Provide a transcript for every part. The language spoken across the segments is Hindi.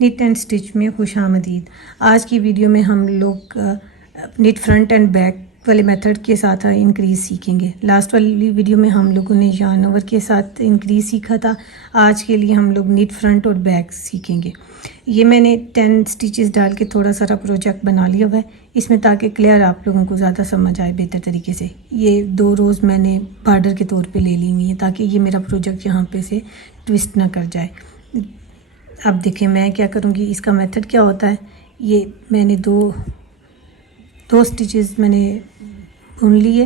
निट एंड स्टिच में खुशामदीद। आज की वीडियो में हम लोग निट फ्रंट एंड बैक वाले मेथड के साथ इंक्रीज़ सीखेंगे। लास्ट वाली वीडियो में हम लोगों ने यार्न ओवर के साथ इंक्रीज़ सीखा था। आज के लिए हम लोग निट फ्रंट और बैक सीखेंगे। ये मैंने 10 स्टिचेस डाल के थोड़ा सारा प्रोजेक्ट बना लिया हुआ है इसमें, ताकि क्लियर आप लोगों को ज़्यादा समझ आए बेहतर तरीके से। ये 2 रोज़ मैंने बॉर्डर के तौर पे ले ली हुई है ताकि ये मेरा प्रोजेक्ट यहाँ पे से ट्विस्ट ना कर जाए। अब देखें मैं क्या करूँगी, इसका मेथड क्या होता है। ये मैंने दो स्टिचेस मैंने बुन लिए,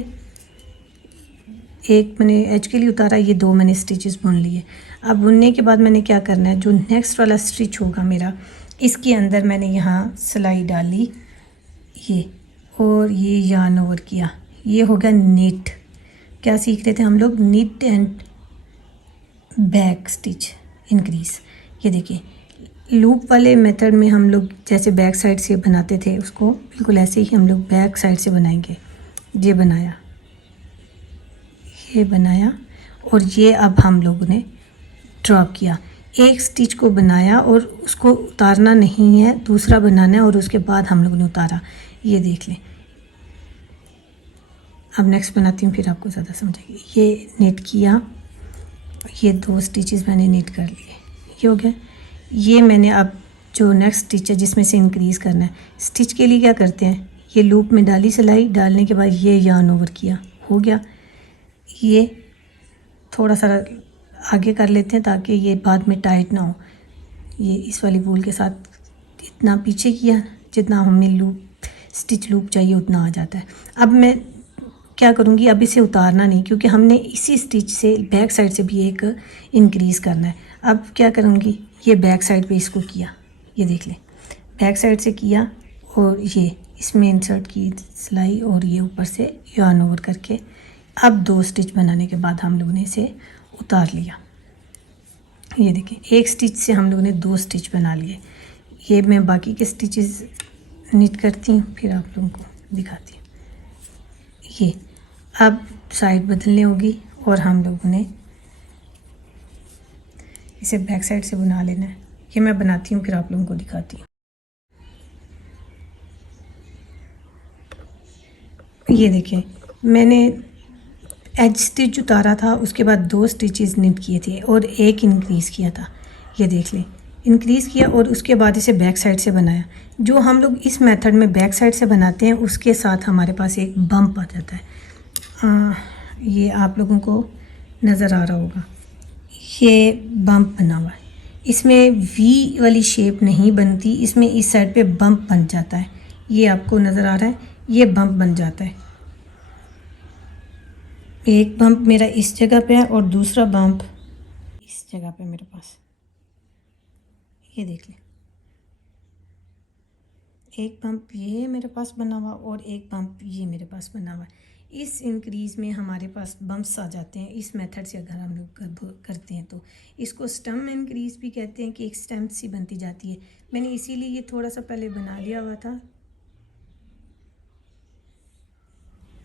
एक मैंने एज के लिए उतारा, ये 2 मैंने स्टिचेस बुन लिए। अब बुनने के बाद मैंने क्या करना है, जो नेक्स्ट वाला स्टिच होगा मेरा, इसके अंदर मैंने यहाँ सिलाई डाली ये, और ये यार्न ओवर किया। ये होगा निट। क्या सीख रहे थे हम लोग, knit and back stitch increase. ये देखिए लूप वाले मेथड में हम लोग जैसे बैक साइड से बनाते थे उसको बिल्कुल ऐसे ही हम लोग बैक साइड से बनाएंगे। ये बनाया, ये बनाया, और ये अब हम लोगों ने ड्रॉप किया। एक स्टिच को बनाया और उसको उतारना नहीं है, दूसरा बनाना है और उसके बाद हम लोगों ने उतारा। ये देख लें। अब नेक्स्ट बनाती हूँ फिर आपको ज़्यादा समझेगी। ये नेट किया, ये 2 स्टिचेस मैंने नेट कर लिए, ये हो गया। ये मैंने अब जो नेक्स्ट स्टिच है जिसमें से इंक्रीज़ करना है, स्टिच के लिए क्या करते हैं, ये लूप में डाली सिलाई, डालने के बाद ये यार्न ओवर किया, हो गया। ये थोड़ा सा आगे कर लेते हैं ताकि ये बाद में टाइट ना हो। ये इस वाली वूल के साथ इतना पीछे किया जितना हमें लूप स्टिच लूप चाहिए उतना आ जाता है। अब मैं क्या करूँगी, अब इसे उतारना नहीं क्योंकि हमने इसी स्टिच से बैक साइड से भी एक इंक्रीज़ करना है। अब क्या करूँगी, ये बैक साइड पे इसको किया, ये देख लें, बैक साइड से किया और ये इसमें इंसर्ट की सिलाई और ये ऊपर से यार्न ओवर करके अब 2 स्टिच बनाने के बाद हम लोगों ने इसे उतार लिया। ये देखें एक स्टिच से हम लोगों ने 2 स्टिच बना लिए। ये मैं बाकी के स्टिचेस निट करती हूँ फिर आप लोगों को दिखाती हूँ। ये अब साइड बदलनी होगी और हम लोगों ने इसे बैक साइड से बना लेना है। ये मैं बनाती हूँ फिर आप लोगों को दिखाती हूँ। ये देखें मैंने एज स्टिच उतारा था, उसके बाद 2 स्टिचेस निट किए थे और एक इंक्रीज़ किया था। ये देख लें, इंक्रीज़ किया और उसके बाद इसे बैक साइड से बनाया। जो हम लोग इस मेथड में बैक साइड से बनाते हैं उसके साथ हमारे पास एक बम्प आ जाता है। ये आप लोगों को नज़र आ रहा होगा, ये बम्प बना हुआ है। इसमें वी वाली शेप नहीं बनती, इसमें इस साइड पे बम्प बन जाता है। ये आपको नज़र आ रहा है, ये बम्प बन जाता है। एक बम्प मेरा इस जगह पे है और दूसरा बम्प इस जगह पे मेरे पास। ये देख लें, एक बम्प ये मेरे पास बना हुआ और एक बम्प ये मेरे पास बना हुआ है। इस इंक्रीज़ में हमारे पास बम्प्स आ जाते हैं। इस मेथड से अगर हम लोग करते हैं तो इसको स्टम इंक्रीज़ भी कहते हैं कि एक स्टम सी बनती जाती है। मैंने इसीलिए ये थोड़ा सा पहले बना लिया हुआ था।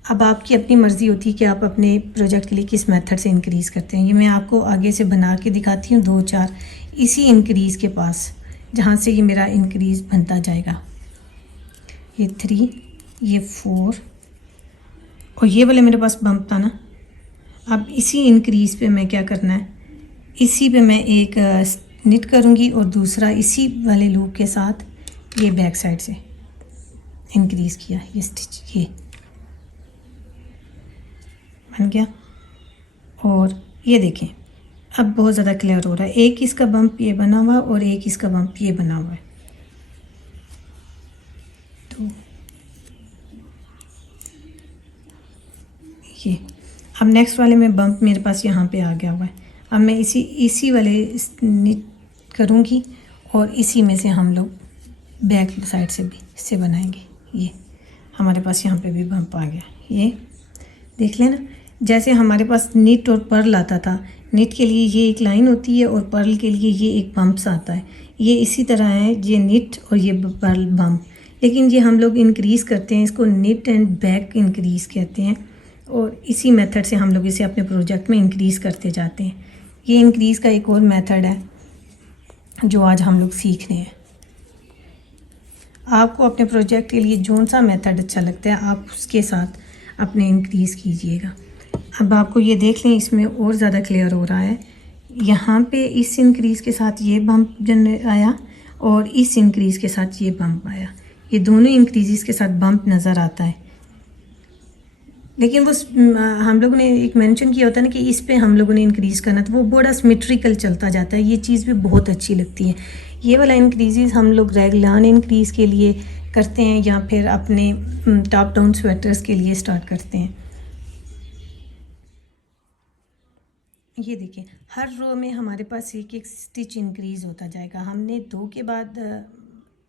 अब आपकी अपनी मर्ज़ी होती है कि आप अपने प्रोजेक्ट के लिए किस मेथड से इंक्रीज़ करते हैं। ये मैं आपको आगे से बना के दिखाती हूँ 2-4 इसी इंक्रीज़ के पास, जहाँ से ये मेरा इंक्रीज़ बनता जाएगा। ये 3, ये 4 और ये वाले मेरे पास बम्प था ना। अब इसी इंक्रीज़ पे मैं क्या करना है, इसी पे मैं एक निट करूँगी और दूसरा इसी वाले लूप के साथ ये बैक साइड से इंक्रीज़ किया। ये स्टिच ये बन गया और ये देखें अब बहुत ज़्यादा क्लियर हो रहा है। एक इसका बम्प ये बना हुआ और एक इसका बम्प ये बना हुआ है। तो ये अब नेक्स्ट वाले में बम्प मेरे पास यहाँ पे आ गया हुआ है। अब मैं इसी वाले निट करूँगी और इसी में से हम लोग बैक साइड से भी इससे बनाएंगे। ये हमारे पास यहाँ पे भी बम्प आ गया। ये देख लेना, जैसे हमारे पास निट और पर्ल आता था, निट के लिए ये एक लाइन होती है और पर्ल के लिए ये एक बम्प्स आता है। ये इसी तरह है, ये निट और ये पर्ल बम्प, लेकिन ये हम लोग इंक्रीज़ करते हैं, इसको निट एंड बैक इंक्रीज़ कहते हैं और इसी मेथड से हम लोग इसे अपने प्रोजेक्ट में इंक्रीज़ करते जाते हैं। ये इंक्रीज़ का एक और मेथड है। जो आज हम लोग सीख रहे हैं। आपको अपने प्रोजेक्ट के लिए जौन सा मेथड अच्छा लगता है आप उसके साथ अपने इंक्रीज़ कीजिएगा। अब आपको ये देख लें, इसमें और ज़्यादा क्लियर हो रहा है। यहाँ पे इस इंक्रीज़ के साथ ये बम्प जनरेट आया और इस इंक्रीज़ के साथ ये बम्प आया। ये दोनों इंक्रीज़ के साथ बम्प नज़र आता है, लेकिन वो हम लोगों ने एक मेंशन किया होता है ना कि इस पे हम लोगों ने इंक्रीज़ करना, तो वो बड़ा सिमेट्रिकल चलता जाता है। ये चीज़ भी बहुत अच्छी लगती है। ये वाला इंक्रीज़ हम लोग रेगुलर इंक्रीज़ के लिए करते हैं या फिर अपने टॉप डाउन स्वेटर्स के लिए स्टार्ट करते हैं। ये देखिए, हर रो में हमारे पास एक एक स्टिच इंक्रीज़ होता जाएगा। हमने 2 के बाद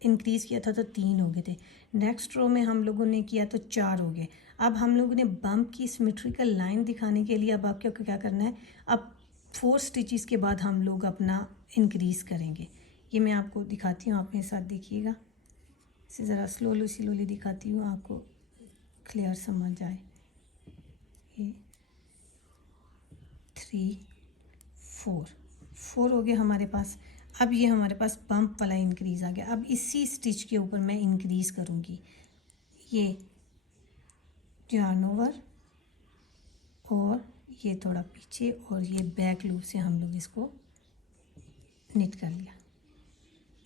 इंक्रीज़ किया था तो 3 हो गए थे। नेक्स्ट रो में हम लोगों ने किया तो 4 हो गए। अब हम लोगों ने बम्प की सिमेट्रिकल लाइन दिखाने के लिए अब आपको क्या करना है, अब 4 स्टिचेस के बाद हम लोग अपना इंक्रीज़ करेंगे। ये मैं आपको दिखाती हूँ, आप मेरे साथ देखिएगा। इसे ज़रा स्लोली दिखाती हूँ, आपको क्लियर समझ आए। ये 3 4 हो गए हमारे पास। अब ये हमारे पास बम्प वाला इंक्रीज़ आ गया। अब इसी स्टिच के ऊपर मैं इंक्रीज़ करूँगी। ये yarn ओवर और ये थोड़ा पीछे और ये बैक लूप से हम लोग इसको निट कर लिया।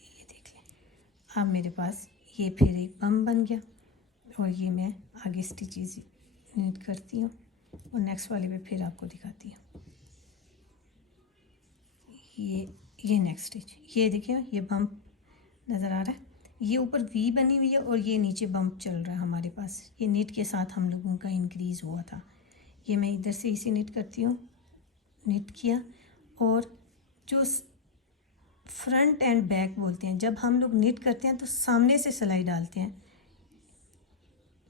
ये देख लें, अब मेरे पास ये फिर एक बम्प बन गया और ये मैं आगे स्टिचेस निट करती हूँ और नेक्स्ट वाले पे फिर आपको दिखाती हूँ। ये नेक्स्ट स्टिच, ये देखिए ये बम्प नज़र आ रहा है। ये ऊपर वी बनी हुई है और ये नीचे बम्प चल रहा है हमारे पास। ये निट के साथ हम लोगों का इंक्रीज़ हुआ था। ये मैं इधर से इसे निट करती हूँ, निट किया। और जो फ्रंट एंड बैक बोलते हैं, जब हम लोग निट करते हैं तो सामने से सिलाई डालते हैं।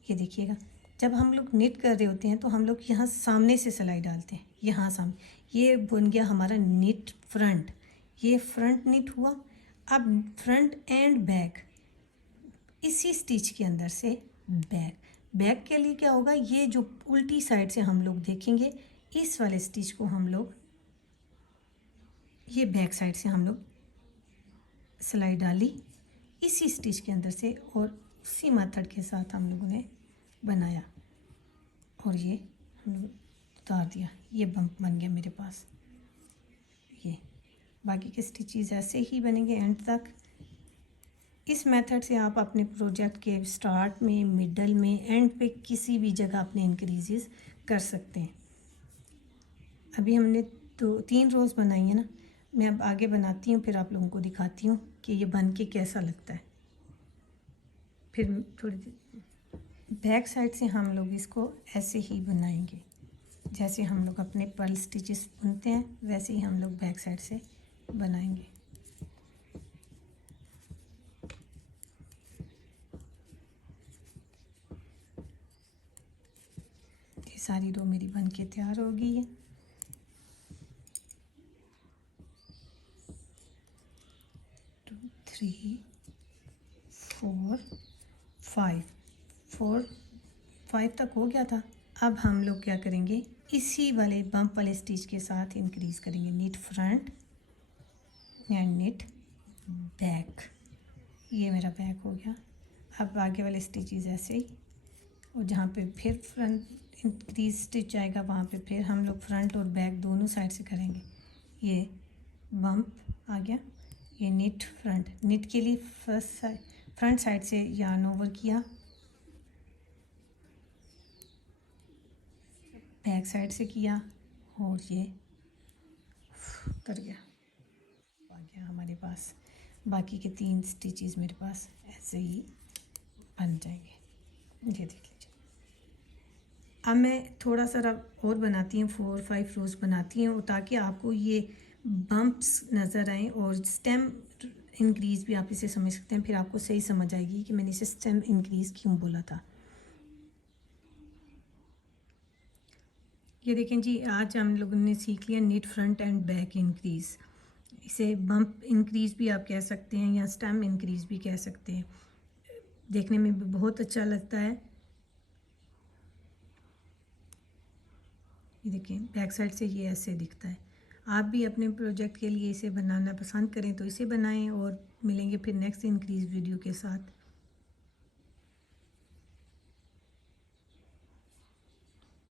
ये देखिएगा, जब हम लोग निट कर रहे होते हैं तो हम लोग यहाँ सामने से सिलाई डालते हैं, यहाँ सामने। ये बन गया हमारा निट फ्रंट, ये फ्रंट निट हुआ। अब फ्रंट एंड बैक इसी स्टिच के अंदर से बैक के लिए क्या होगा, ये जो उल्टी साइड से हम लोग देखेंगे, इस वाले स्टिच को हम लोग ये बैक साइड से हम लोग सिलाई डाली इसी स्टिच के अंदर से और उसी मेथड के साथ हम लोगों ने बनाया और ये हम लोग उतार दिया। ये बम्प बन गया मेरे पास। ये बाकी के स्टिचेस ऐसे ही बनेंगे एंड तक। इस मेथड से आप अपने प्रोजेक्ट के स्टार्ट में, मिडल में, एंड पे किसी भी जगह अपने इंक्रीजेस कर सकते हैं। अभी हमने 3 रोज़ बनाई है ना, मैं अब आगे बनाती हूँ, फिर आप लोगों को दिखाती हूँ कि ये बन के कैसा लगता है। फिर थोड़ी बैक साइड से हम लोग इसको ऐसे ही बनाएंगे, जैसे हम लोग अपने पर्ल स्टिचेस बुनते हैं वैसे ही हम लोग बैक साइड से बनाएंगे। ये सारी रो मेरी बन के तैयार हो गई है। टू, 3, 4, 5 तक हो गया था। अब हम लोग क्या करेंगे, इसी वाले बम्प वाले स्टिच के साथ इंक्रीज करेंगे। Knit front and knit back, ये मेरा बैक हो गया। अब आगे वाले स्टिचेस ऐसे ही, और जहाँ पे फिर फ्रंट इंक्रीज स्टिच आएगा वहाँ पे फिर हम लोग फ्रंट और बैक दोनों साइड से करेंगे। ये बम्प आ गया। ये निट फ्रंट, निट के लिए फ्रंट साइड से यार्न ओवर किया, बैक साइड से किया और ये कर गया, आ गया हमारे पास। बाकी के 3 स्टिचेस मेरे पास ऐसे ही बन जाएंगे। ये देख लीजिए। अब मैं थोड़ा सा और बनाती हूँ, 4-5 रोज़ बनाती हूँ ताकि आपको ये बम्प्स नज़र आएँ और स्टेम इंक्रीज़ भी आप इसे समझ सकते हैं। फिर आपको सही समझ आएगी कि मैंने इसे स्टेम इंक्रीज़ क्यों बोला था। ये देखें जी, आज हम लोगों ने सीख लिया knit front and back increase. इसे बम्प इंक्रीज़ भी आप कह सकते हैं या स्टेम इंक्रीज़ भी कह सकते हैं। देखने में भी बहुत अच्छा लगता है। ये देखिए बैक साइड से ये ऐसे दिखता है। आप भी अपने प्रोजेक्ट के लिए इसे बनाना पसंद करें तो इसे बनाएं और मिलेंगे फिर नेक्स्ट इंक्रीज वीडियो के साथ।